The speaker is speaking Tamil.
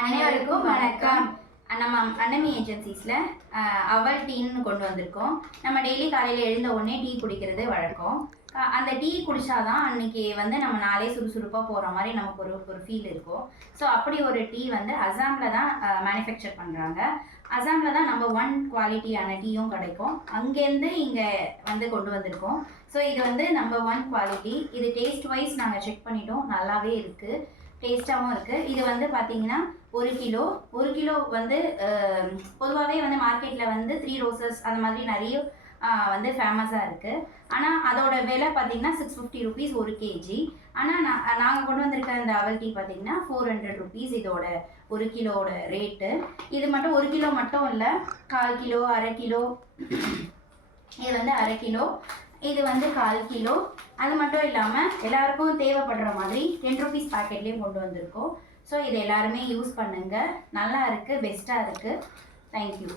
அனைவருக்கும் வணக்கம். நம்ம அன்னமி ஏஜென்சிஸில் அவல் டீன்னு கொண்டு வந்திருக்கோம். நம்ம டெய்லி காலையில் எழுந்த உடனே டீ குடிக்கிறது வழக்கம். அந்த டீ குடித்தாதான் அன்றைக்கி நம்ம நாளே சுறுசுறுப்பாக போகிற மாதிரி நமக்கு ஒரு ஃபீல் இருக்கும். ஸோ அப்படி ஒரு டீ அசாமில் தான் மேனுஃபேக்சர் பண்ணுறாங்க. அசாமில் தான் நம்பர் 1 குவாலிட்டியான டீயும் கிடைக்கும். அங்கேருந்து இங்கே கொண்டு வந்திருக்கோம். ஸோ இது நம்பர் 1 குவாலிட்டி. இது டேஸ்ட் வைஸ் நாங்கள் செக் பண்ணிட்டோம், நல்லாவே இருக்குது, டேஸ்ட்டாகவும் இருக்குது. இது பார்த்தீங்கன்னா 1 கிலோ பொதுவாகவே மார்க்கெட்டில் 3 ரோசஸ் அந்த மாதிரி நிறைய ஃபேமஸாக இருக்குது. ஆனால் அதோட விலை பார்த்தீங்கன்னா 650 rupees 1 kg. ஆனால் நாங்கள் கொண்டு வந்திருக்க இந்த அவல் டீ பார்த்தீங்கன்னா 400 rupees இதோட 1 கிலோட ரேட்டு. இது மட்டும் 1 கிலோ மட்டும் இல்லை, 1/4 கிலோ, 1/2 கிலோ, இது 1/2 கிலோ, இது 1/4 கிலோ. அது மட்டும் இல்லாமல் எல்லாருக்கும் தேவைப்படுற மாதிரி 10 rupees பேக்கெட்லேயும் கொண்டு வந்திருக்கோம். ஸோ இது எல்லாருமே யூஸ் பண்ணுங்கள், நல்லா இருக்குது, பெஸ்ட்டாக இருக்குது. தேங்க்யூ.